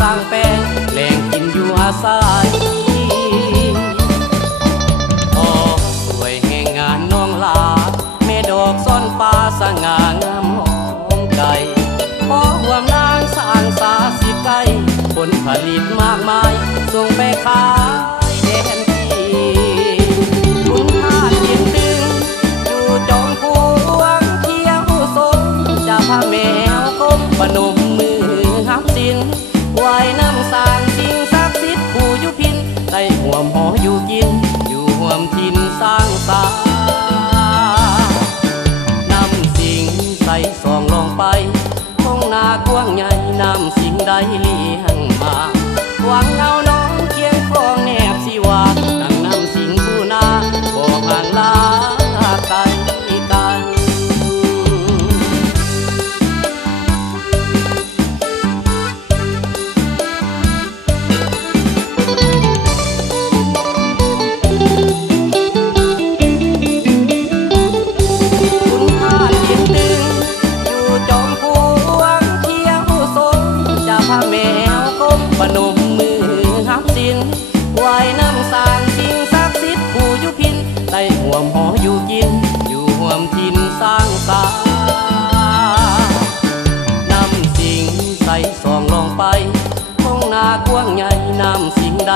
สร้างแปลงแหล่งกินอยู่อาศัยพอสวยแห่งงานน้องลาแม่ดอกซ่อนฟ้าสง่างามหอมไก่พอห่วงนางสางสาสิไก่ผลผลิตมากมายส่งไปขายากวงใหญ่น้ำสิ่งใดเลี้ยงมาหวางเอา ถ้าแมวกบปนมมือห้ามสินไหวน้ำสางสิ่งศักดิ์สิทธิ์ผู้ยุพินได้ห่วมหออยู่กิน อยู่ห่วมทินสร้างสานำสิ่งใส่สองลองไปคงนากว้างใหญ่นำสิ่งใด